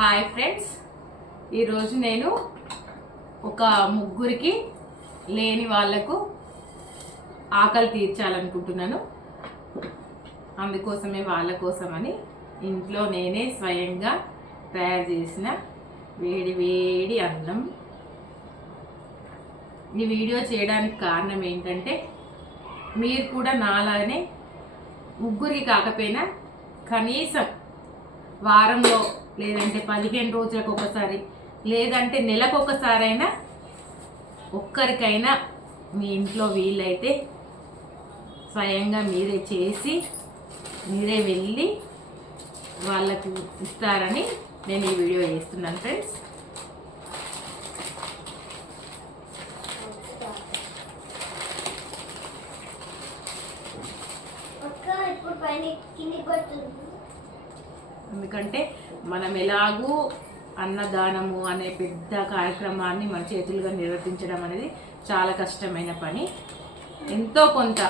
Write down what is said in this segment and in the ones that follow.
Hi friends, ఈరోజు నేను ఒక ముగ్గురికి లేని వాళ్లకు ఆకలి తీర్చాలనుకుంటున్నాను. అందుకోసమే వాళ్ళ కోసమని ఇంట్లో నేనే స్వయంగా తయారు చేసిన వేడి వేడి అన్నం. ఈ వీడియో చేయడానికి కారణం ఏంటంటే, మీరు కూడా నాలానే ముగ్గురికి కాకపోయినా కనీసం వారంలో లేదంటే 15 రోజులకు ఒకసారి లేదంటే నెలకు ఒకసారైనా ఒక్కరికైనా మీ ఇంట్లో వీలైతే స్వయంగా మీరే చేసి మీరే వెళ్ళి వాళ్ళకు ఇస్తారని నేను ఈ వీడియో చేస్తున్నాను ఫ్రెండ్స్. ఎందుకంటే మనం ఎలాగూ అన్నదానము అనే పెద్ద కార్యక్రమాన్ని మన చేతులుగా నిర్వర్తించడం అనేది చాలా కష్టమైన పని. ఎంతో కొంత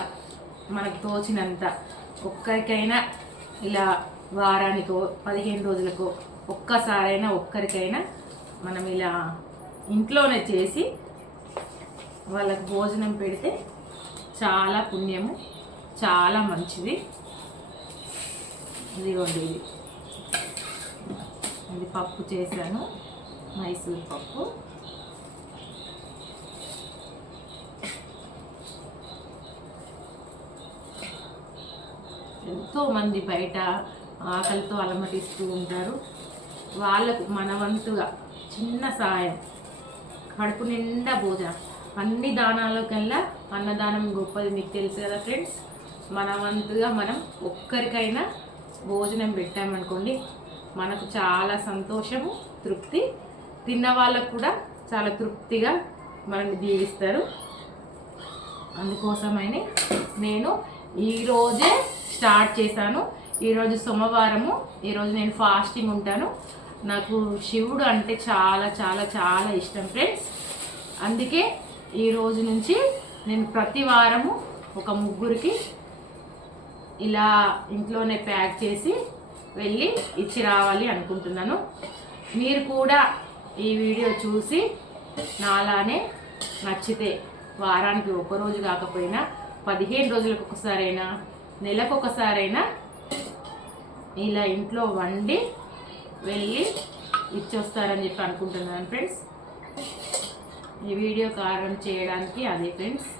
మనకు తోచినంత ఒక్కరికైనా ఇలా వారానికో 15 రోజులకో ఒక్కసారైనా ఒక్కరికైనా మనం ఇలా ఇంట్లోనే చేసి వాళ్ళకి భోజనం పెడితే చాలా పుణ్యము, చాలా మంచిది. ఇదిగోండి, ఇది పప్పు చేశాను, మైసూర్ పప్పు. ఎంతోమంది బయట ఆకలితో అలమటిస్తూ ఉంటారు. వాళ్ళకు మన వంతుగా చిన్న సాయం, కడుపు నిండా భోజనం. అన్ని దానాలకల్లా అన్నదానం గొప్పది, మీకు తెలుసు కదా ఫ్రెండ్స్. మన వంతుగా మనం ఒక్కరికైనా భోజనం పెట్టామనుకోండి, మనకు చాలా సంతోషము, తృప్తి. తిన్న వాళ్ళకు కూడా చాలా తృప్తిగా మనల్ని దీవిస్తారు. అందుకోసమని నేను ఈరోజే స్టార్ట్ చేశాను. ఈరోజు సోమవారము, ఈరోజు నేను ఫాస్టింగ్ ఉంటాను. నాకు శివుడు అంటే చాలా చాలా చాలా ఇష్టం ఫ్రెండ్స్. అందుకే ఈరోజు నుంచి నేను ప్రతి వారము ఒక ముగ్గురికి ఇలా ఇంట్లోనే ప్యాక్ చేసి వెళ్ళి ఇచ్చి రావాలి అనుకుంటున్నాను. మీరు కూడా ఈ వీడియో చూసి నాలానే నచ్చితే వారానికి ఒకరోజు కాకపోయినా 15 రోజులకు ఒకసారైనా నెలకు ఒకసారైనా ఇలా ఇంట్లో వండి వెళ్ళి ఇచ్చొస్తారని చెప్పి అనుకుంటున్నాను ఫ్రెండ్స్. ఈ వీడియో కారణం చేయడానికి అదే ఫ్రెండ్స్.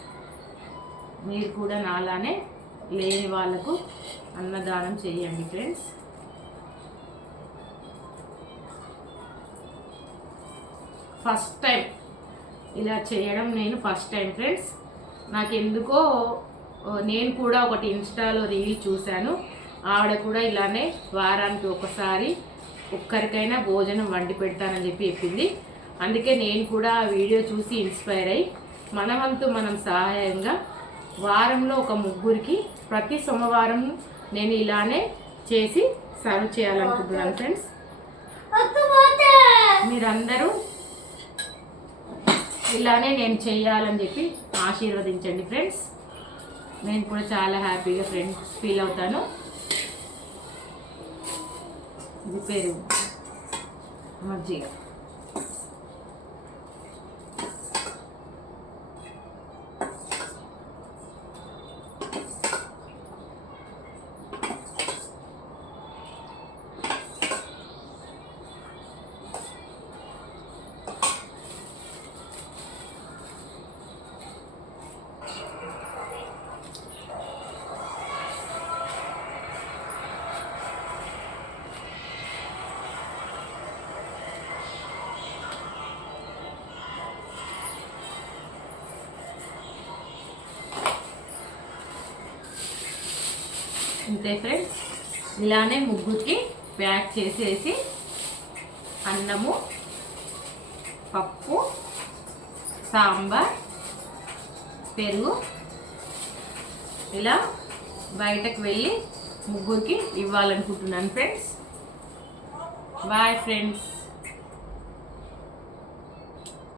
మీరు కూడా నాలానే లేని వాళ్ళకు అన్నదానం చేయండి ఫ్రెండ్స్. ఫస్ట్ టైం ఇలా చేయడం నేను ఫస్ట్ టైం ఫ్రెండ్స్. నాకెందుకో నేను కూడా ఒకటి ఇన్స్టాలో రీల్ చూశాను. ఆవిడ కూడా ఇలానే వారానికి ఒకసారి ఒక్కరికైనా భోజనం వండి పెడతానని చెప్పి చెప్పింది. అందుకే నేను కూడా ఆ వీడియో చూసి ఇన్స్పైర్ అయ్యి మన వంతు మనం సహాయంగా వారంలో ఒక ముగ్గురికి ప్రతి సోమవారం నేను ఇలానే చేసి సర్వ్ చేయాలనుకుంటున్నాను ఫ్రెండ్స్. మీరందరూ ఇలానే నేను చేయాలని చెప్పి ఆశీర్వదించండి ఫ్రెండ్స్. నేను కూడా చాలా హ్యాపీగా ఫ్రెండ్స్ ఫీల్ అవుతాను. ఇది పెరుగు, మజ్జిగ. అంతే ఫ్రెండ్స్. ఇలానే ముగ్గురికి ప్యాక్ చేసేసి అన్నము, పప్పు, సాంబార్, పెరుగు ఇలా బయటకు వెళ్ళి ముగ్గురికి ఇవ్వాలనుకుంటున్నాను ఫ్రెండ్స్. Bye friends.